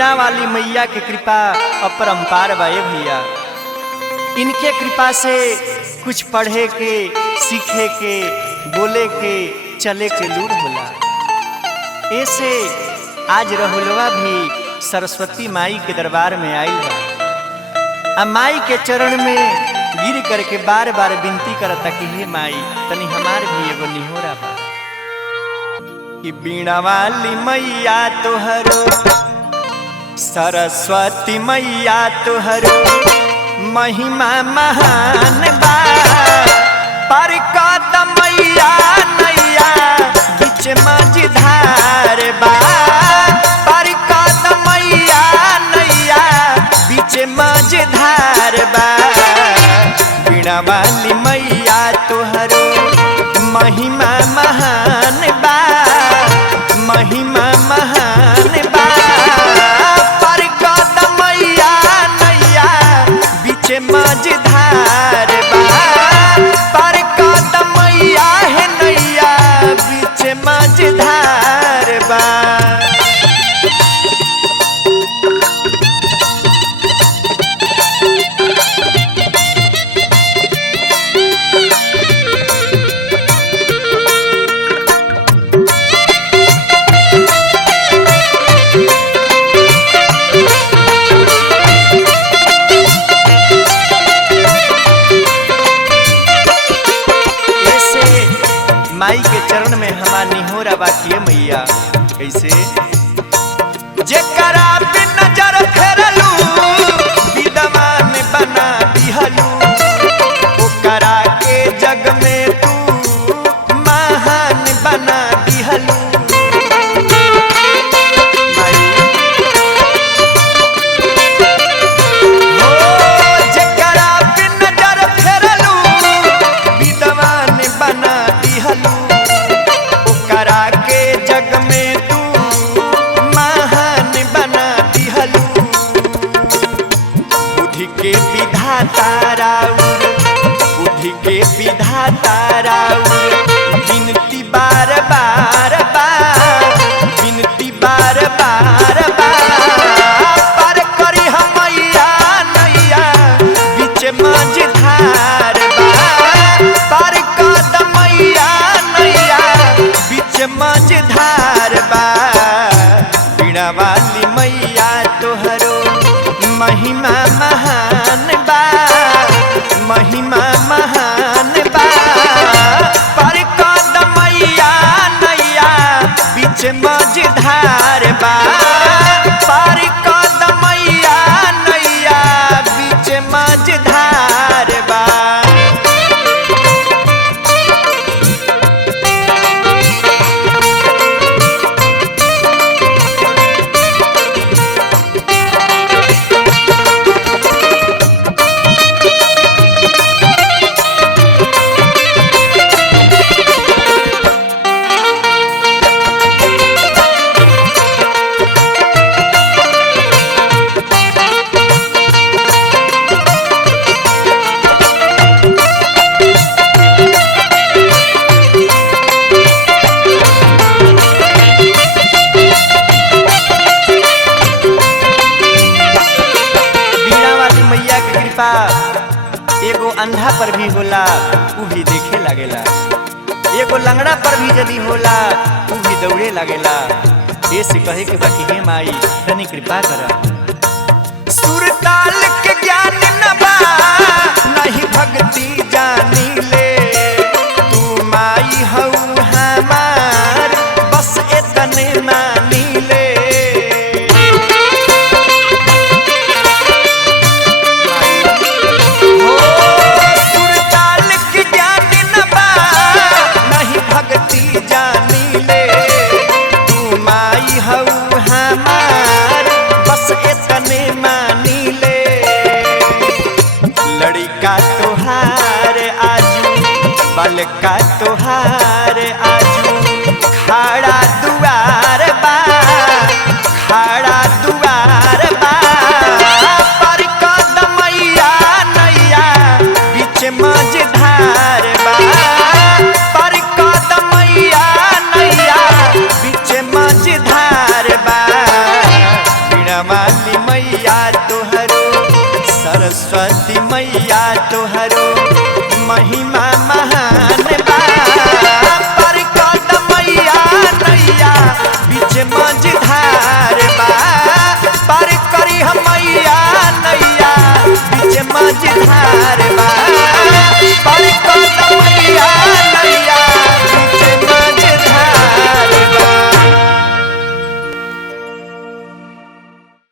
बीणा वाली मैया की कृपा अपरंपार बाए भैया। इनके कृपा से कुछ पढ़े के, सीखे के, बोले के, चले के लूर होला। ऐसे आज रहुलवा भी सरस्वती माई के दरबार में आइल बा। माई के चरण में गिर करके बार बार विनती करता कि हे माई तनी हमार भी एगो निहोरा बा कि बीणा वाली मैया तोहरो, सरस्वती मैया तोहरो महिमा महान बा। पर कदम मैया नैया बीच मझधार बा। पर कदम मैया नैया बीच मझधार बा। बीणा वाली मैया तोहरो महिमा महान बा, महिमा महान बा। पर कदम मैया नैया बीच मझधार बा। पर कदम मैया है नैया बीच मझधार बा। माई के चरण में हमार निहोरा बाकी मैया कैसे जेकरा पे नजर फेरलू विद्वान बना दिहलू। ओकरा के जग में तू महान बना दिहलू। जेकरा पे नजर फेरलू विद्वान बना दिहलू। ओकरा के जग में तू महान बना दिहलू। बुद्धि के विधाता राउर, बुद्धि के विधाता राउर विनती बार बार बार, विनती बार बार बार। पर करी हम मैया नैया बीच मझधार बा। पर कदम मैया नैया बीच मझधार बा। बीणा वाली मैया तोहरो महिमा महान बा, महिमा महान बा। पर कदम मैया नैया बीच मझधार बा। पर कदम मैया नैया बीच मझधार बा। एगो अंधा पर भी होला उ भी देखे लागेला। एगो लंगड़ा पर भी यदि होला उ भी दौड़े लागेला। ऐसे कहे के बाकी हे माई तनी कृपा कर। सुर ताल के ज्ञान न बा नहीं भक्ति जानी ले। तू माई हऊ हमार बस एतने मानी ले। लड़का तोहार आजू, बालका तोहार आजू खड़ा दुआर बा, खड़ा दुआर बा। पर कदम मैया नैया बीच मझधार बा। पर कदम मैया नैया बीच मझधार बा। बीणा सरस्वती मैया तोहरो महिमा महान बा। पर कद मैया नैया बीच